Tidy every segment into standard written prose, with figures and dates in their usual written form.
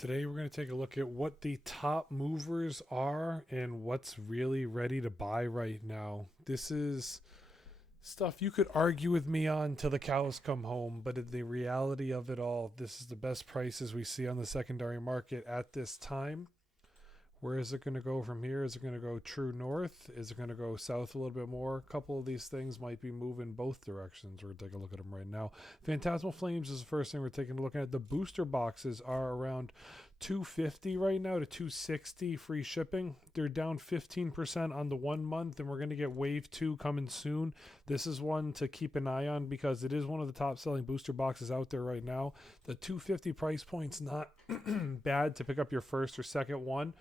Today, we're going to take a look at what the top movers are and what's really ready to buy right now. This is stuff you could argue with me on till the cows come home, but in the reality of it all, this is the best prices we see on the secondary market at this time. Where is it going to go from here? Is it going to go true north? Is it going to go south a little bit more? A couple of these things might be moving both directions. We're going to take a look at them right now. Phantasmal Flames is the first thing we're taking a look at. The booster boxes are around 250 right now to 260 free shipping. They're down 15% on the 1 month, and we're going to get wave 2 coming soon. This is one to keep an eye on because it is one of the top selling booster boxes out there right now. The 250 price point's not bad to pick up your first or second one.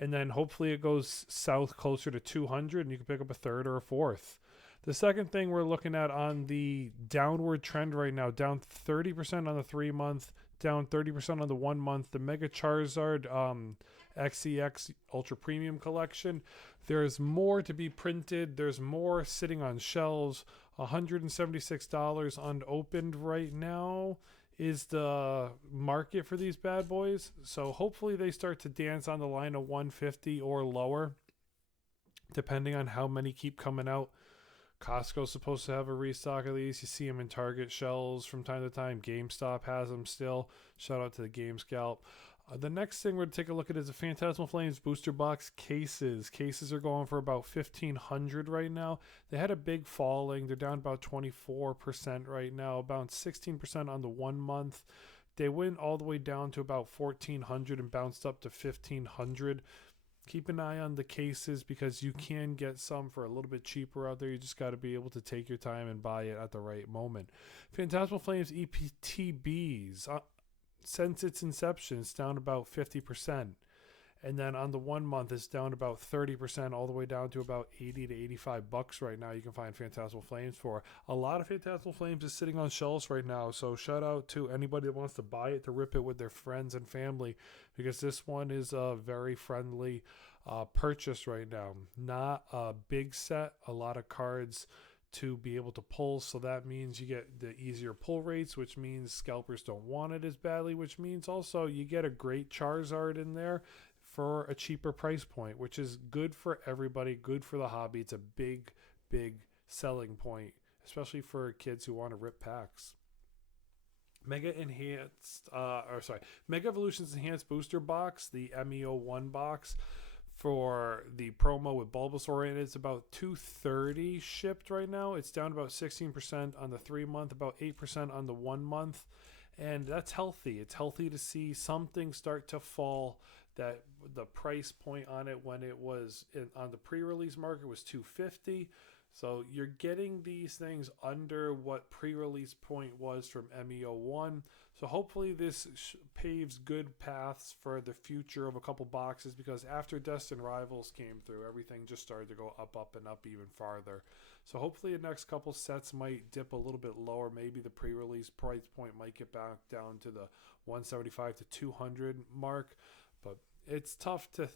And then hopefully it goes south closer to 200 and you can pick up a third or a fourth. The second thing we're looking at on the downward trend right now, down 30% on the 3 month, down 30% on the 1 month. The Mega Charizard XEX Ultra Premium Collection. There's more to be printed. There's more sitting on shelves. $176 unopened right now is the market for these bad boys. So hopefully they start to dance on the line of 150 or lower, depending on how many keep coming out. Costco's supposed to have a restock of these. You see them in Target shelves from time to time. GameStop has them still. Shout out to the GameScalp. The next thing we're going to take a look at is the Phantasmal Flames booster box cases. Cases are going for about $1,500 right now. They had a big falling. They're down about 24% right now, about 16% on the 1 month. They went all the way down to about $1,400 and bounced up to $1,500. Keep an eye on the cases because you can get some for a little bit cheaper out there. You just got to be able to take your time and buy it at the right moment. Phantasmal Flames EPTBs. Since its inception, it's down about 50%. And then on the 1 month, it's down about 30%, all the way down to about 80 to 85 bucks right now. You can find Phantasmal Flames for. A lot of Phantasmal Flames is sitting on shelves right now. So shout out to anybody that wants to buy it to rip it with their friends and family, because this one is a very friendly purchase right now. Not a big set, a lot of cards to be able to pull, so that means you get the easier pull rates, which means scalpers don't want it as badly, which means also you get a great Charizard in there for a cheaper price point, which is good for everybody, good for the hobby. It's a big selling point, especially for kids who want to rip packs. Mega Evolutions Enhanced Booster Box, the MEO1 box, for the promo with Bulbasaur in it, it's about $230 shipped right now. It's down about 16% on the 3 month, about 8% on the 1 month, and that's healthy. It's healthy to see something start to fall. That the price point on it when it was on the pre-release market was $250. So you're getting these things under what pre-release point was from MEO1. So hopefully this paves good paths for the future of a couple boxes, because after Destined Rivals came through, everything just started to go up and up even farther. So hopefully the next couple sets might dip a little bit lower. Maybe the pre-release price point might get back down to the 175 to 200 mark. But it's tough to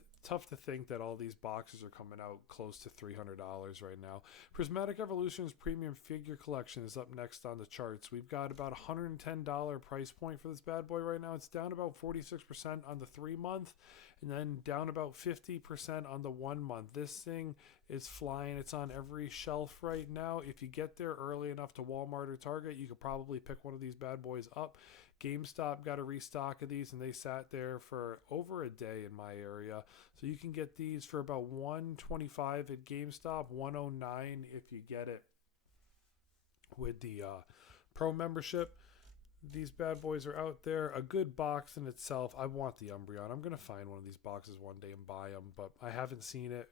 think that all these boxes are coming out close to $300 right now. Prismatic Evolutions Premium Figure Collection is up next on the charts. We've got about $110 price point for this bad boy right now. It's down about 46% on the 3 month, and then down about 50% on the 1 month. This thing is flying. It's on every shelf right now. If you get there early enough to Walmart or Target, you could probably pick one of these bad boys up. GameStop got a restock of these, and they sat there for over a day in my area. So you can get these for about $125 at GameStop, $109 if you get it with the Pro membership. These bad boys are out there. A good box in itself. I want the Umbreon. I'm going to find one of these boxes one day and buy them, but I haven't seen it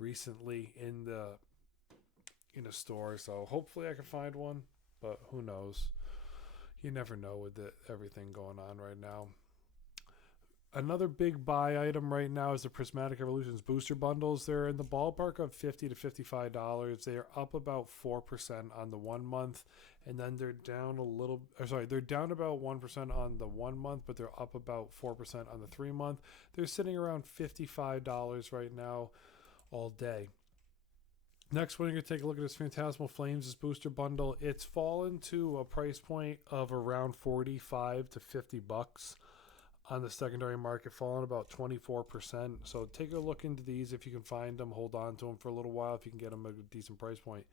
recently in a store, so hopefully I can find one, but who knows. You never know with everything going on right now. Another big buy item right now is the Prismatic Evolutions booster bundles. They're in the ballpark of $50 to $55. They are up about 4% on the 1 month, and then they're down they're down about 1% on the 1 month, but they're up about 4% on the 3 month. They're sitting around $55 right now all day. Next one, you're going to take a look at this Phantasmal Flames, this booster bundle. It's fallen to a price point of around 45 to 50 bucks. on the secondary market, falling about 24%. So take a look into these if you can find them. Hold on to them for a little while if you can get them at a decent price point.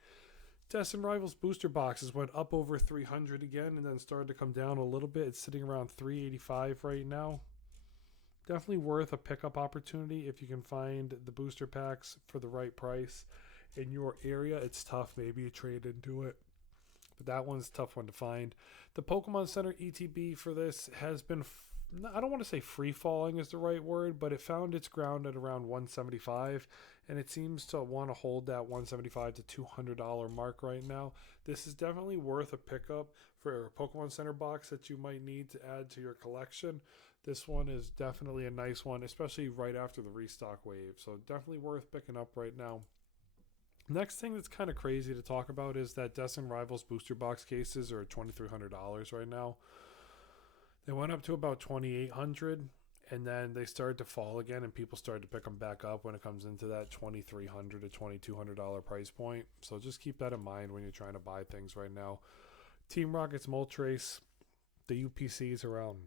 Destin Rivals booster boxes went up over 300 again and then started to come down a little bit. It's sitting around 385 right now. Definitely worth a pickup opportunity if you can find the booster packs for the right price in your area. It's tough. Maybe you trade into it, but that one's a tough one to find. The Pokemon Center ETB for this has been, I don't want to say free falling is the right word, but it found its ground at around 175, and it seems to want to hold that $175 to $200 mark right now. This is definitely worth a pickup for a Pokemon Center box that you might need to add to your collection. This one is definitely a nice one, especially right after the restock wave. So definitely worth picking up right now. Next thing that's kind of crazy to talk about is that Destin Rivals booster box cases are $2,300 right now. They went up to about $2,800, and then they started to fall again, and people started to pick them back up when it comes into that $2,300 to $2,200 price point. So just keep that in mind when you're trying to buy things right now. Team Rocket's Moltres, the UPC is around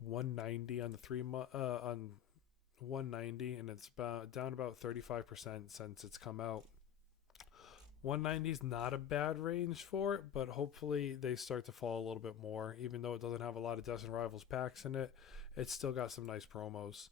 190 on the on 190, and it's down about 35% since it's come out. 190 is not a bad range for it, but hopefully they start to fall a little bit more. Even though it doesn't have a lot of Destin Rivals packs in it, it's still got some nice promos.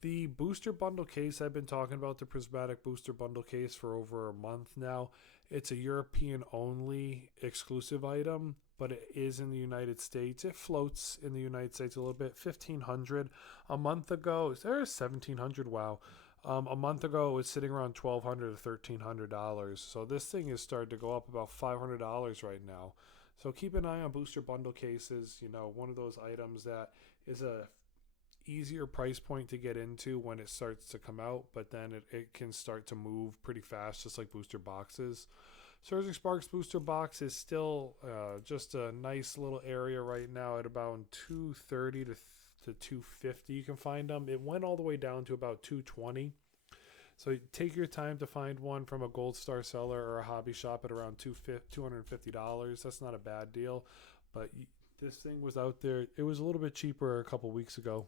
The booster bundle case, I've been talking about the prismatic booster bundle case for over a month now. It's a European only exclusive item, but it is in the United States. It floats in the United States a little bit. $1,500 a month ago. There's $1,700. Wow. A month ago, it was sitting around $1,200 to $1,300. So this thing is starting to go up about $500 right now. So keep an eye on booster bundle cases. You know, one of those items that is a easier price point to get into when it starts to come out, but then it can start to move pretty fast, just like booster boxes. Surging Sparks booster box is still just a nice little area right now at about 230 to 250. You can find them. It went all the way down to about 220. So take your time to find one from a Gold Star seller or a hobby shop at around $250. That's not a bad deal, but this thing was out there. It was a little bit cheaper a couple weeks ago.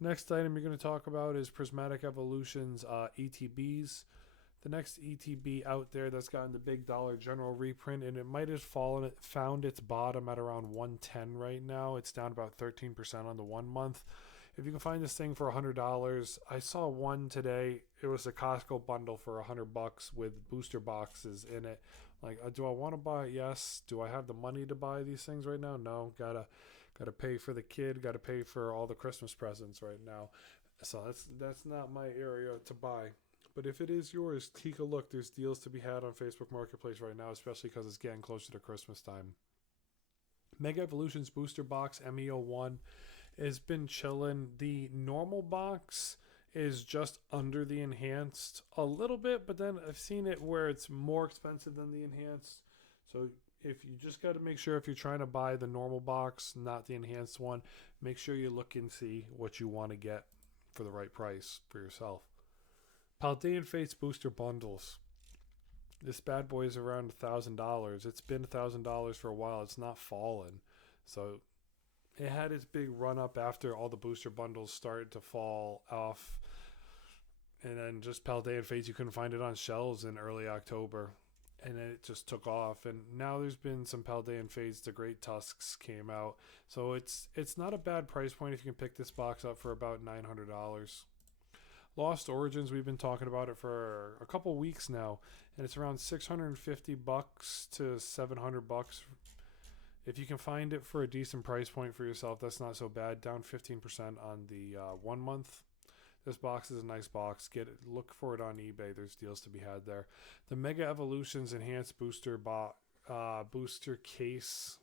Next item you're going to talk about is Prismatic Evolutions ETBs. The next ETB out there that's gotten the big Dollar General reprint, and it might have found its bottom at around 110 right now. It's down about 13% on the 1 month. If you can find this thing for $100, I saw one today. It was a Costco bundle for $100 with booster boxes in it. Like, do I want to buy it? Yes. Do I have the money to buy these things right now? No. Gotta pay for the kid. Gotta pay for all the Christmas presents right now. So that's not my area to buy. But if it is yours, take a look. There's deals to be had on Facebook Marketplace right now, especially because it's getting closer to Christmas time. Mega Evolutions Booster Box MEO1 has been chilling. The normal box is just under the enhanced a little bit, but then I've seen it where it's more expensive than the enhanced. So if you just got to make sure if you're trying to buy the normal box, not the enhanced one, make sure you look and see what you want to get for the right price for yourself. Paldean Fates booster bundles. This bad boy is around $1,000. It's been $1,000 for a while. It's not fallen. So it had its big run up after all the booster bundles started to fall off. And then just Paldean Fates, you couldn't find it on shelves in early October. And then it just took off. And now there's been some Paldean Fates. The Great Tusks came out. So it's not a bad price point if you can pick this box up for about $900. Lost Origins, we've been talking about it for a couple weeks now, and it's around $650 to $700. If you can find it for a decent price point for yourself, that's not so bad. Down 15% on the 1 month. This box is a nice box. Look for it on eBay. There's deals to be had there. The Mega Evolutions Enhanced Booster booster case.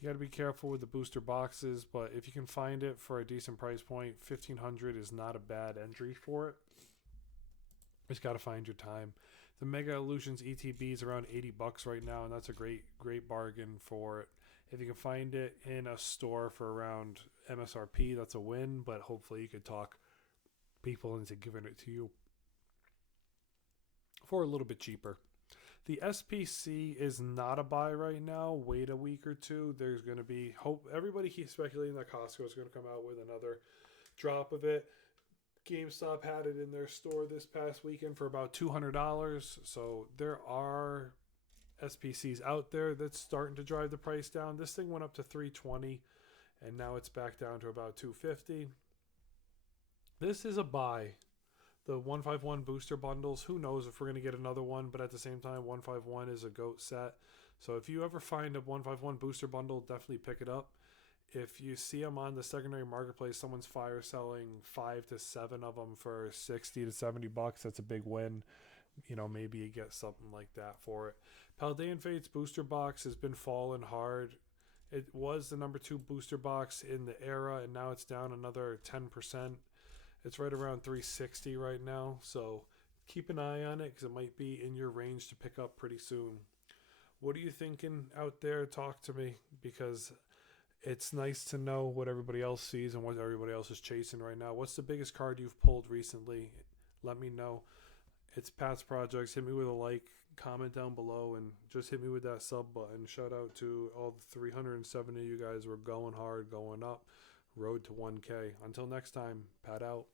You got to be careful with the booster boxes, but if you can find it for a decent price point, $1,500 is not a bad entry for it. Just got to find your time. The Mega Evolutions ETB is around $80 right now, and that's a great bargain for it. If you can find it in a store for around MSRP, that's a win, but hopefully you could talk people into giving it to you for a little bit cheaper. The SPC is not a buy right now. Wait a week or two. There's going to be hope. Everybody keeps speculating that Costco is going to come out with another drop of it. GameStop had it in their store this past weekend for about $200. So there are SPCs out there that's starting to drive the price down. This thing went up to $320 and now it's back down to about $250. This is a buy. The 151 booster bundles, who knows if we're going to get another one, but at the same time 151 is a GOAT set. So if you ever find a 151 booster bundle, definitely pick it up. If you see them on the secondary marketplace, someone's fire selling 5 to 7 of them for 60 to 70 bucks. That's a big win. You know, maybe you get something like that for it. Paldean Fates booster box has been falling hard. It was the number 2 booster box in the era, and now it's down another 10%. It's right around 360 right now, so keep an eye on it because it might be in your range to pick up pretty soon. What are you thinking out there? Talk to me, because it's nice to know what everybody else sees and what everybody else is chasing right now. What's the biggest card you've pulled recently? Let me know. It's Pat's Projects. Hit me with a like, comment down below, and just hit me with that sub button. Shout out to all the 370 of you guys. We're going hard, going up. Road to 1K. Until next time, Pat out.